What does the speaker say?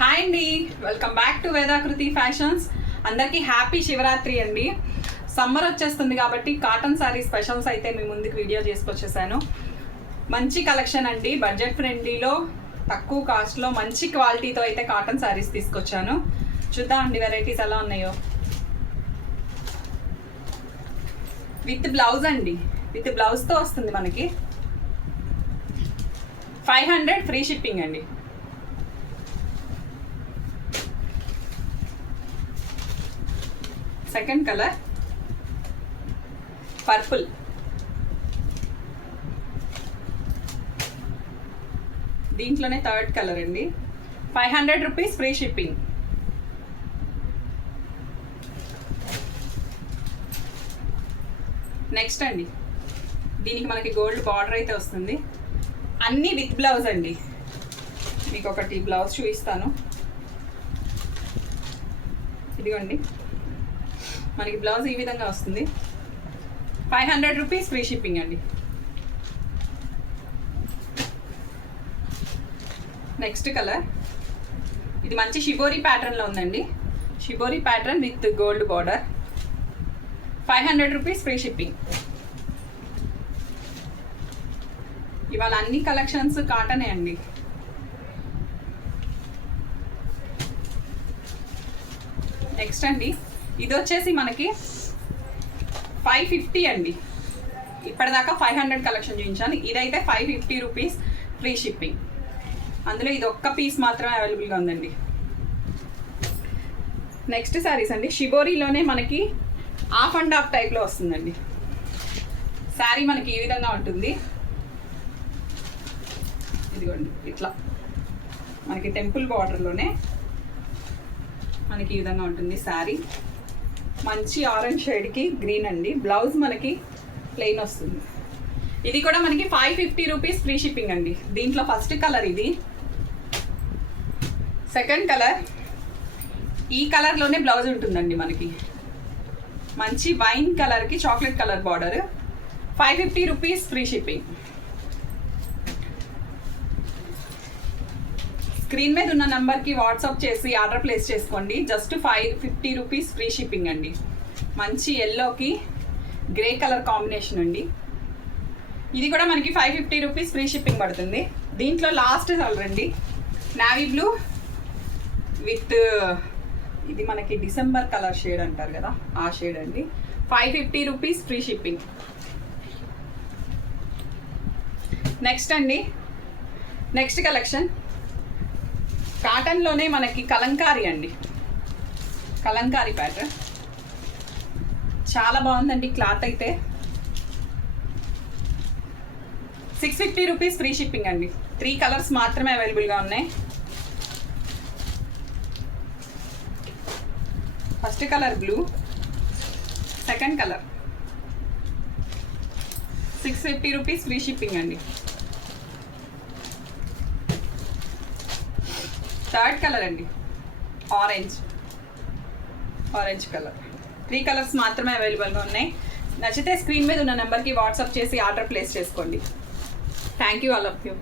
Hi అండి, welcome back to వేదాకృతి fashions. అందరికీ happy Shivaratri అండి. సమ్మర్ వచ్చేస్తుంది కాబట్టి కాటన్ శారీ స్పెషల్స్ అయితే మీ ముందుకు వీడియో చేసుకొచ్చేసాను. మంచి కలెక్షన్ అండి, బడ్జెట్ ఫ్రెండ్లీలో తక్కువ కాస్ట్లో మంచి క్వాలిటీతో అయితే కాటన్ శారీస్ తీసుకొచ్చాను. చూద్దామండి వెరైటీస్ ఎలా ఉన్నాయో. విత్ బ్లౌజ్ అండి, విత్ బ్లౌజ్తో వస్తుంది మనకి. 500 ఫ్రీ షిప్పింగ్ అండి. సెకండ్ కలర్ పర్పుల్, దీంట్లోనే థర్డ్ కలర్ అండి. 500 రూపీస్ ఫ్రీ షిప్పింగ్. నెక్స్ట్ అండి, దీనికి మనకి గోల్డ్ బార్డర్ అయితే వస్తుంది. అన్నీ విత్ బ్లౌజ్ అండి. మీకు ఒకటి బ్లౌజ్ చూపిస్తాను. ఇదిగోండి, మనకి బ్లౌజ్ ఈ విధంగా వస్తుంది. 500 రూపీస్ ఫ్రీ షిప్పింగ్ అండి. నెక్స్ట్ కలర్, ఇది మంచి షిబోరి ప్యాటర్న్లో ఉందండి. Shibori pattern with gold border. 500 rupees free shipping. ఇవాళ అన్ని కలెక్షన్స్ కాటనే అండి. నెక్స్ట్ అండి, ఇది వచ్చేసి మనకి 550 అండి. ఇప్పటిదాకా 500 కలెక్షన్ చూపించాను. ఇదైతే 550 రూపీస్ ఫ్రీ షిప్పింగ్. అందులో ఇది ఒక్క పీస్ మాత్రమే అవైలబుల్గా ఉందండి. నెక్స్ట్ శారీస్ అండి, షిబోరీలోనే మనకి హాఫ్ అండ్ హాఫ్ టైప్లో వస్తుందండి. శారీ మనకి ఈ విధంగా ఉంటుంది. ఇదిగోండి, ఇట్లా మనకి టెంపుల్ బార్డర్లోనే మనకి ఈ విధంగా ఉంటుంది శారీ. మంచి ఆరెంజ్ షేడ్కి గ్రీన్ అండి. బ్లౌజ్ మనకి ప్లెయిన్ వస్తుంది. ఇది కూడా మనకి 550 రూపీస్ ఫ్రీ షిప్పింగ్ అండి. దీంట్లో ఫస్ట్ కలర్ ఇది. సెకండ్ కలర్, ఈ కలర్లోనే బ్లౌజ్ ఉంటుందండి మనకి. మంచి వైన్ కలర్కి chocolate colour border. 550 rupees free shipping. Screen మీద ఉన్న నెంబర్కి వాట్సాప్ చేసి ఆర్డర్ ప్లేస్ చేసుకోండి. జస్ట్ 550 రూపీస్ ఫ్రీ షిప్పింగ్ అండి. మంచి ఎల్లోకి గ్రే కలర్ కాంబినేషన్ అండి. ఇది కూడా మనకి 550 రూపీస్ ఫ్రీ షిప్పింగ్ పడుతుంది. దీంట్లో లాస్ట్ కలర్ అండి, నావీ బ్లూ విత్ ఇది మనకి డిసెంబర్ కలర్ షేడ్ అంటారు కదా, ఆ షేడ్ అండి. 550 రూపీస్ ఫ్రీ షిప్పింగ్. నెక్స్ట్ అండి, నెక్స్ట్ కలెక్షన్ కాటన్లోనే మనకి కలంకారీ అండి. కలంకారీ ప్యాటర్న్ చాలా బాగుందండి. క్లాత్ అయితే 650 రూపీస్ ఫ్రీ షిప్పింగ్ అండి. 3 కలర్స్ మాత్రమే అవైలబుల్గా ఉన్నాయి. First colour blue, second colour 650 rupees free shipping అండి. థర్డ్ కలర్ అండి ఆరెంజ్, ఆరెంజ్ కలర్. 3 కలర్స్ మాత్రమే అవైలబుల్గా ఉన్నాయి. నచ్చితే స్క్రీన్ మీద ఉన్న నెంబర్కి వాట్సాప్ చేసి ఆర్డర్ ప్లేస్ చేసుకోండి. Thank you all of you.